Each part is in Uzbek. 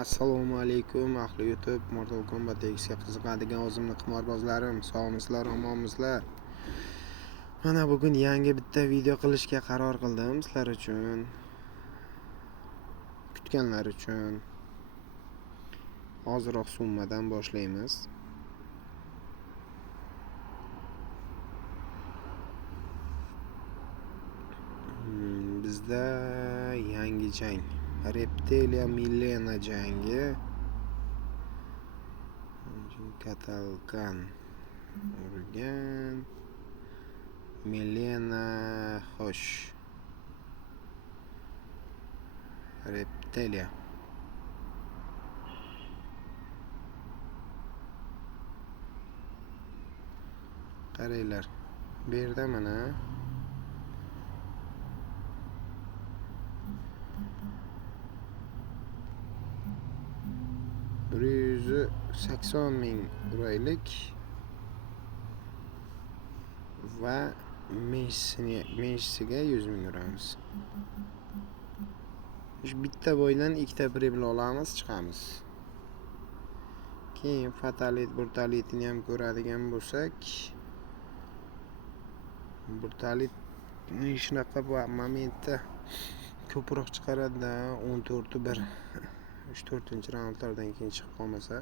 Assalomu alaykum ahli YouTube, Mortal Kombat X'ga qiziqadigan o'zimni qimorbozlarim, sog'misizlar, omonmisizlar? Mana bugun yangi bitta video qilishga qaror qildim sizlar uchun. Kutganlar uchun. Ozroq summadan boshlaymiz. Bizda yangi jang, Reptilia Milena jangi. Katalkan urgan Milena xo'sh. Reptilia. Qaranglar. Bu yerda mana 180 ming uraylik va meshsiga 100 ming uramiz. Bitta bo'ydan ikkita pribl olamiz, chiqamiz. Keyin fatalit, brutalitini ham ko'radigan bo'lsak, brutalit shunaqa momentda ko'proq chiqaradi-da, 14-1 3-4-raundlardan keyin chiqib qolmasa.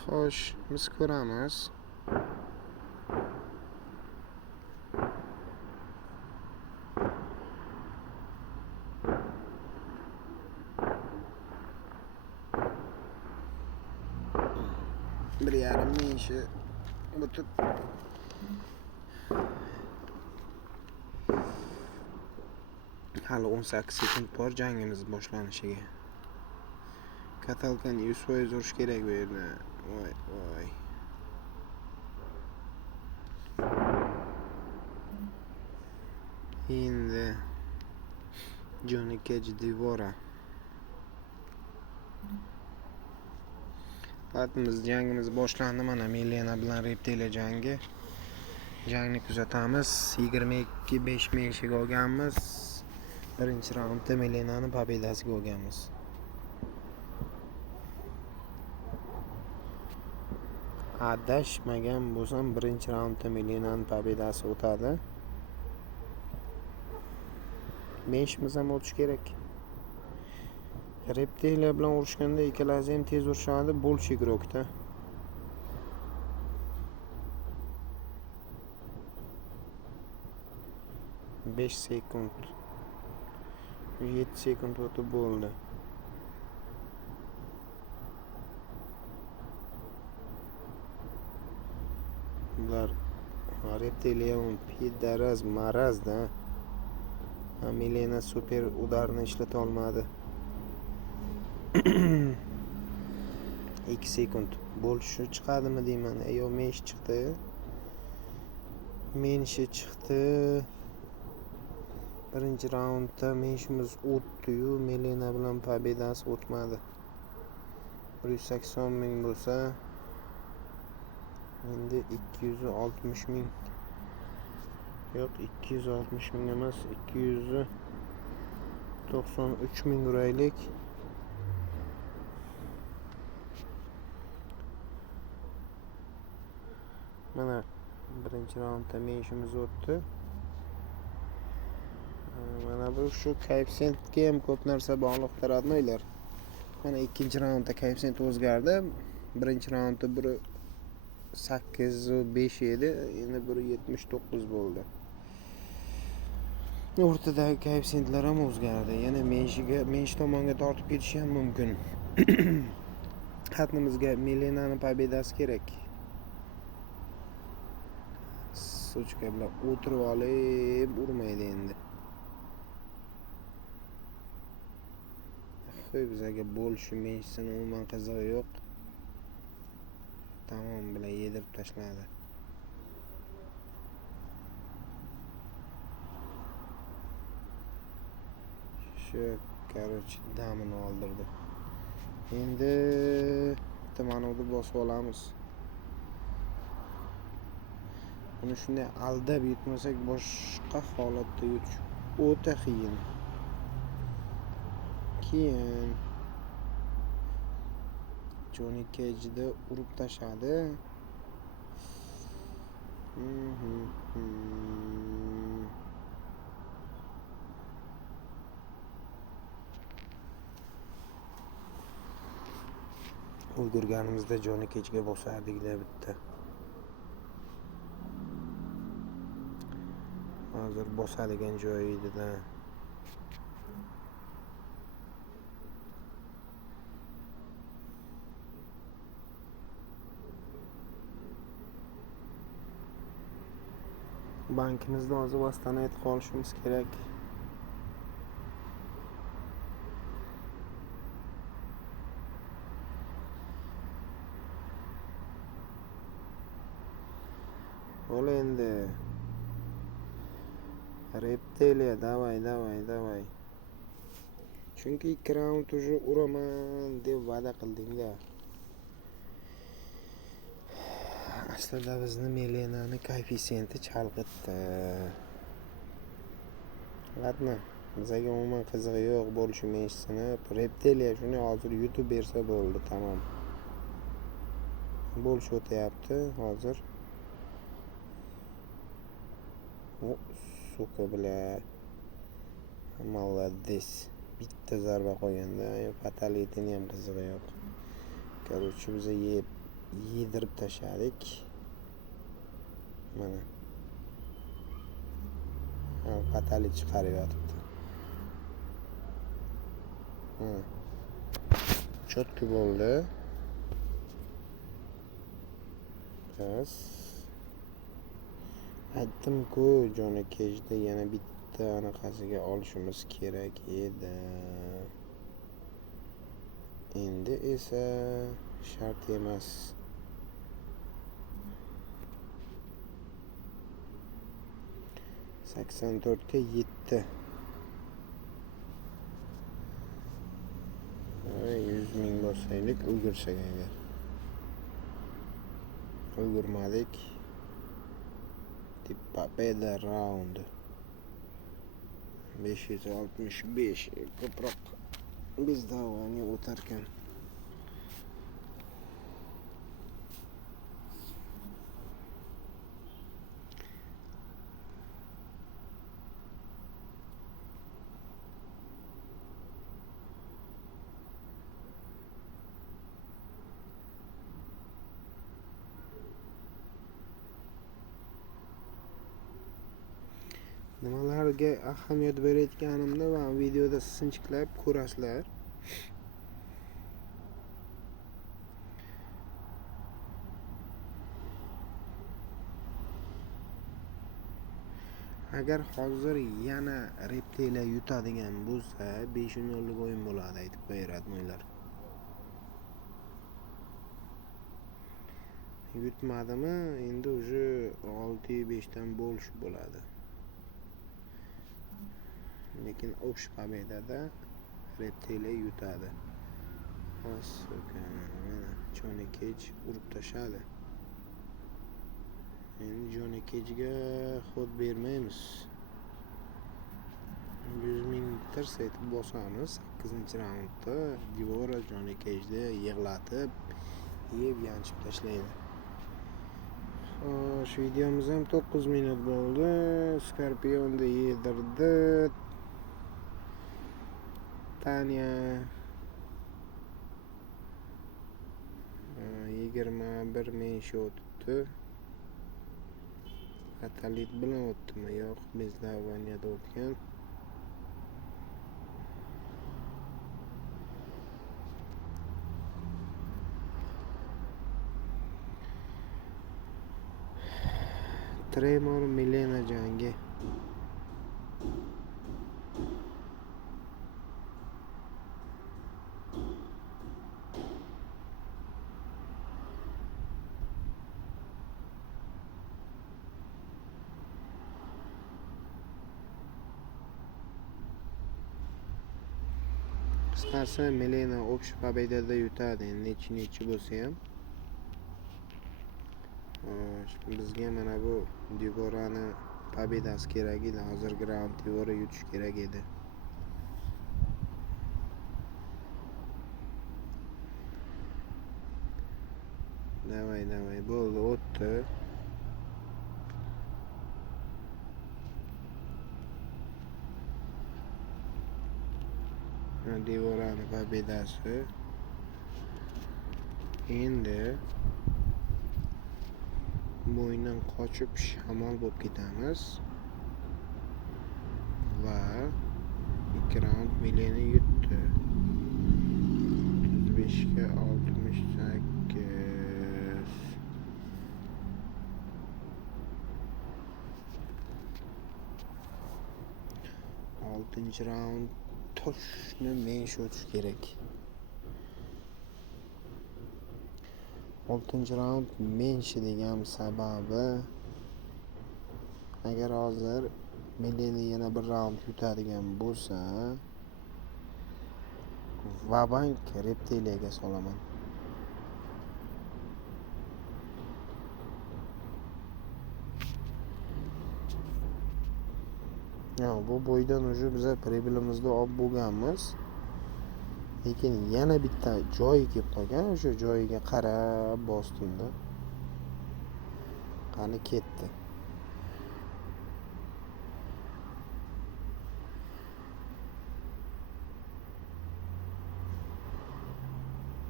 Xo'sh, biz ko'ramiz. Bir yarim ming ishi o'tib hali 18 sekund bor jangimiz boshlanishiga. Katalkan 100% urish kerak bu yerda. Voy. Endi Johnny Cage Devora. Jangimiz boshlandi. Mana Milena bilan Reptilia jangi. Jangni kuzatamiz. 22-5 meshiga olganmiz. Birinchi raundda Milenani pobedasiga olganmiz. Adashmagan bo'lsam, birinchi raundda Milenani pobedasi o'tadi. Meshimiz ham o'tish kerak. Reptilia bilan urushganda ikkalasi ham tez urishadi, больше игрокda. 5 sekund. 7 sekund o'tib bo'ldi. Bular Reptilia pidaraz marazda. Milena super udarni ishlata olmadi. 2 sekund. Bo'lishi chiqadimi deyman. Ayo, mesh chiqdi. Menishi chiqdi. Birinchi raundda meshimiz o'tdi-yu, Milena bilan pobedasi o'tmadi. 180 ming bo'lsa, endi 260 ming. Yo'q, 260 ming emas, 293 ming uraylik. Mana birinchi raundda meshimiz o'tdi. Mana bu shu koeffitsiyentga ham ko'p narsa bog'liqdir, adnoylar. Mana ikkinchi raundda koeffitsiyent o'zgardi. Birinchi raundda 1.8-5 edi, endi 1.79 bo'ldi. O'rtadagi koeffitsiyentlar ham o'zgardi. Yana mensh tomonga tortib ketishi ham mumkin. Xatnimizga Milenani pobedasi kerak. Sochka bilan o'tirib olib urmaydi endi. Xo'y, bizga bo'lishi menshsini umuman qizig'i yo'q. Tamom bilan yedirib tashladi. Shu, damini oldirdi. Endi bitta mana buni bosib olamiz. Buni shunday aldab yutmasak, boshqa holatda yutish o'ta qiyin. Keyin Johnny Cage'da urib tashladi. Ulgurganimizda Johnny Cage'ga bosardik-da bitta. Hozir bosadigan joyi edi-da. Bankimizni hozir vositani aytib qolishimiz kerak. Bo'l endi. Reptiliya, davay. Chunki 2 raund уже uraman deb va'da qilding-da. Aslida bizni Melenani koeffitsiyenti chalg'itdi. Ladna, bizga umuman qizig'i yo'q bo'lishi meshsinib. Reptiliya shuni hozir YouTube bersa bo'ldi, tamom. Bo'lish o'tyapti hozir. O, suka bile. Молодец. Bitta zarba qo'yganda, fatality-ni ham qizig'i yo'q. Короче, biz yedirib tashladik. Mana. Fatality chiqaryapti. Chotki bo'ldi. Bas. Aytdim-ku, Johnny Cage'da yana bitta anaqasiga olishimiz kerak edi. Endi esa shart emas. Sakson to'rtga 7. 100 ming bossaylik, ulgursak agar. Ulgurmadik. Papeda round 565 ko'proq biz davoga o'tarkan. Nimalarga ahamiyat berayotganimni va videoda sinchiklab ko'rasizlar. Agar hozir yana Reptiliya yutadigan bo'lsa, 5-0 o'yin bo'ladi, aytib qo'yaradilar. Yutmadimi, endi уже 6-5 dan bo'lish bo'ladi. Lekin o'sh pobedada Reptiliya yutadi. Mana Johnny Cage urib tashladi. Endi Johnny Cage'ga xod bermaymiz. 100 ming bitirsa etib bosamiz. 8-raundda Divora Johnny Cage'ni yig'latib, yeb yanchib tashlaydi. Xo'sh, videomiz ham 9 minut bo'ldi. Skorpionni yedirdi. Tanya 21 ming o'tdi. Fatality bilan o'tdimi? Yo'q, Bezdavaniyada o'tgan. Tremor Milena jangi. qisqasi Milena общий победada yutadi. Endi nechi bo'lsa ham. Bizga mana bu Divorani pobedasi kerak edi. Hozirgi raund Divora yutish kerak edi. Davay, bo'ldi, o'tdi. Divorani pobedasi. Endi bo'yindan qochib shamol bo'lib ketamiz va 2 raund Milena yutdi. 35 ga 68. Oltinchi raund toshni men shotish kerak. 6-raund menshi degan sababi agar hozir Milena yana bir raund yutadigan bo'lsa, vabank reptiliyaga solaman. Bu bo'ydan уже biza pribilimizni olib bo'lganmiz. Lekin yana bitta joyi kelib qolgan, o'sha joyiga qarab bostimda. Qani ketdi.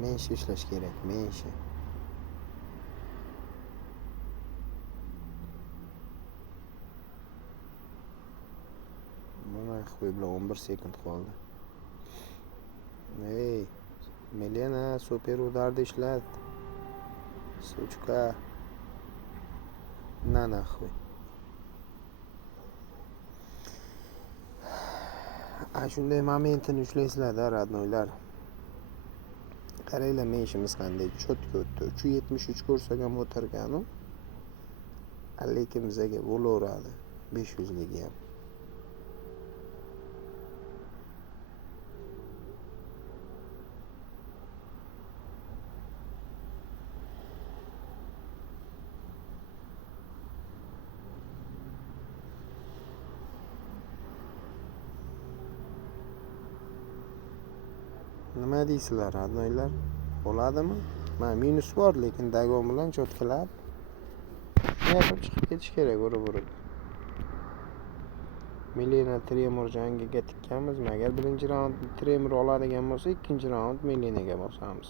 Menshi ishlash kerak, menshi. Mana qo'y bilan 11 sekund qoldi. Ey, Milena super udarda ishlat. Suchka. Nanaxuy. Shunday momentini ushlaysizlar-da, radnoylar. Qaranglar, menshimiz qanday cho'tga o'tdi. 373 ko'rsagan o'tirgan-u. Lekin bizaga bo'laveradi. 500 ligi ham. Nima deysizlar, adnoylar? Bo'ladimi? Mana minus bor, lekin dagon bilan cho'tkalab yoqib chiqib ketish kerak, urib. Milena Tremor jangiga tikkanmizmi? Agar birinchi raund Tremor oladigan bo'lsa, ikkinchi raund Milenaga bosamiz.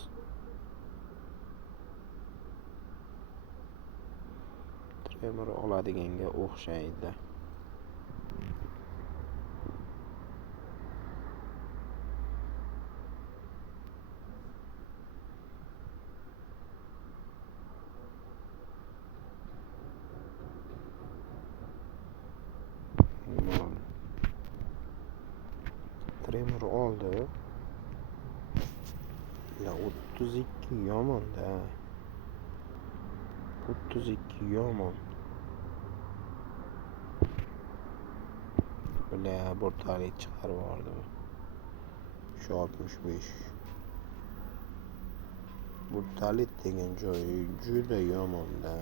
Tremor oladiganga o'xshaydi. Tremor oldi. La 32 yomon-da. 32 yomon. Bula bortalik chiqarib yubordi. Shu 65. Bortalik degan joyi juda yomon-da.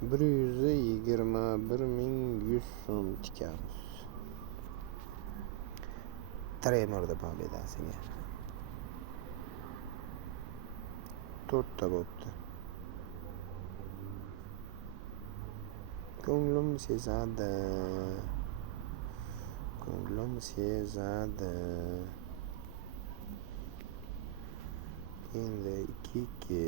121.100 so'm tikamiz. Tremorda pobedasiga. 4 ta bo'pti. Ko'nglim sezadi. Endi 2-2.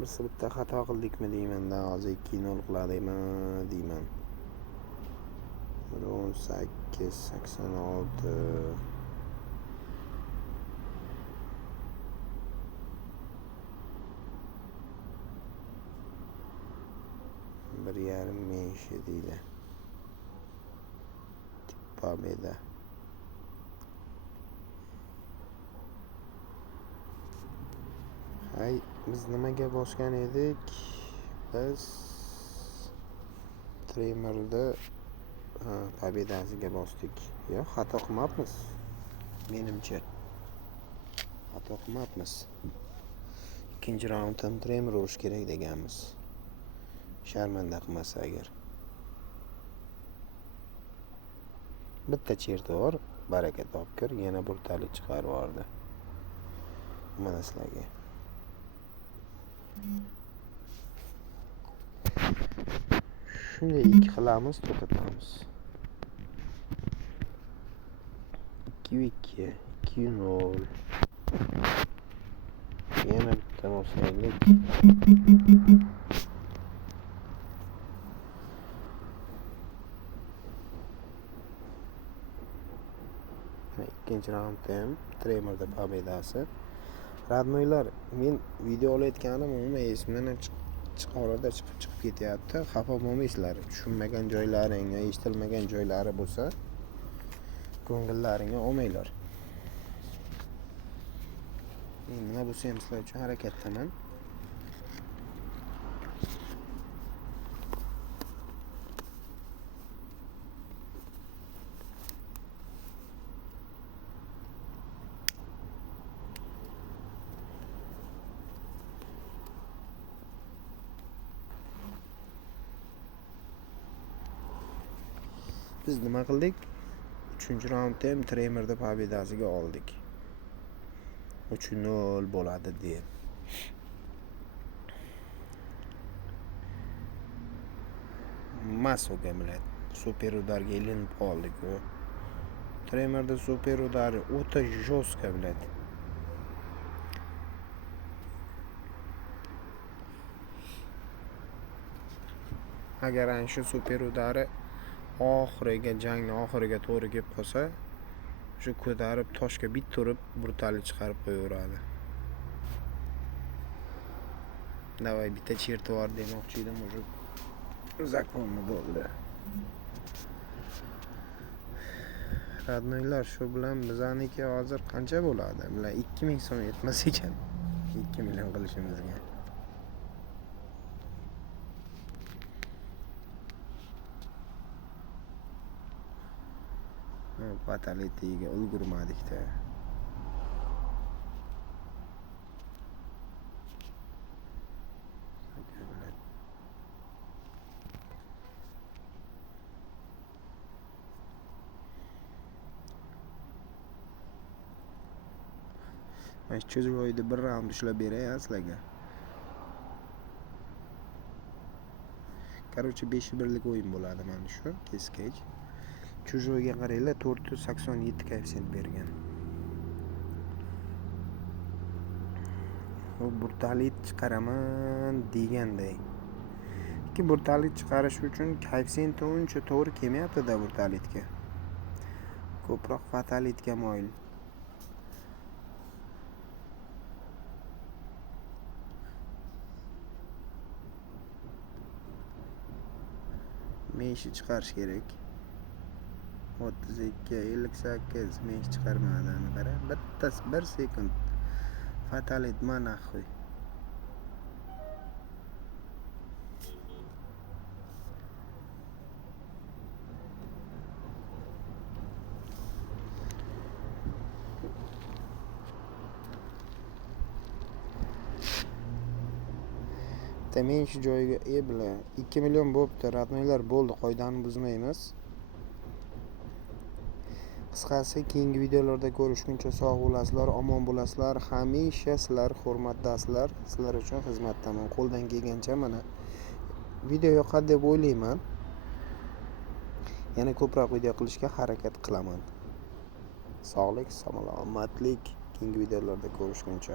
Biz bitta xato qildikmi deyman-da, hozir 2-0 qiladimi deyman. 18, 86. Bir yarim menshi deydi. Pobeda. Hay, biz nimaga bosgan edik? Biz Tremorda pobedasiga bosdik. Yo'q, xato qilmabmiz. Menimcha xato qilmabmiz. Ikkinchi raunddan tremer urish kerak deganmiz. Sharmanda qilmasa agar. Bitta chertovor baraka topkir, yana burtalik chiqarib yubordi. Mana sizlarga. Shunday 2 qilamiz, to'xtatamiz. 2-2, 2-0. Yana bitta olsaydik. Ikkinchi raundda ham tremerda pobedasi. Radnoylar, men video olayotganim umuman esimdan ham chiqib ketyapti. Xafa bo'lmaysizlar. Tushunmagan joylaring, eshitilmagan joylari bo'lsa, ko'ngillaringga olmanglar. Men nima bo'lsa ham sizlar uchun harakatdaman. Biz nima qildik? 3-raundda ham tremerda pobedasiga oldik. 3-0 bo'ladi deb. Masoga bilan super udarga ilinib qoldik-ku. Tremerda super udari o'ta jo'stka biladi. Agar ana shu super udari jangning oxiriga to'g'ri kelib qolsa, shu ko'tarib toshga bitta urib brutalik chiqarib qo'yaveradi. Davay bitta chertovor demoqchi edim, zakonni bo'ldi. Radnoylar, shu bilan bizaniki hozir qancha bo'ladi? Bilan 2000 so'm yetmas ekan. 2 million qilishimizga. Fatalitiga ulgurmadik-da. Mana shu joyda bir raund ushlab beray sizlarga. Короче, 5-1lik o'yin bo'ladi mana shu keskach. Chujoyga qaranglar, 487 koeffitsient bergan. U brutalik chiqaraman deganday. Brutalik chiqarish uchun koeffitsient uncha to'g'ri kelmayapti-da brutalitga. Ko'proq fatalitga moyil. Meshi chiqarish kerak. 32, 58 mesh chiqarmadi, ana qara. Bittasi 1 sekund. Fatalit mana xo'y. Men shu joyga bila 2 million bo'pti, radnoylar bo'ldi, qoidani buzmaymiz. Qisqasi, keyingi videolarda ko'rishguncha sog' bo'lasizlar, omon bo'lasizlar. Hamisha sizlar hurmatdasizlar. Sizlar uchun xizmatdaman. Qo'ldan kelgancha mana video yoqadi deb o'ylayman. Yana ko'proq video qilishga harakat qilaman. Sog'lik, salomatlik. Keyingi videolarda ko'rishguncha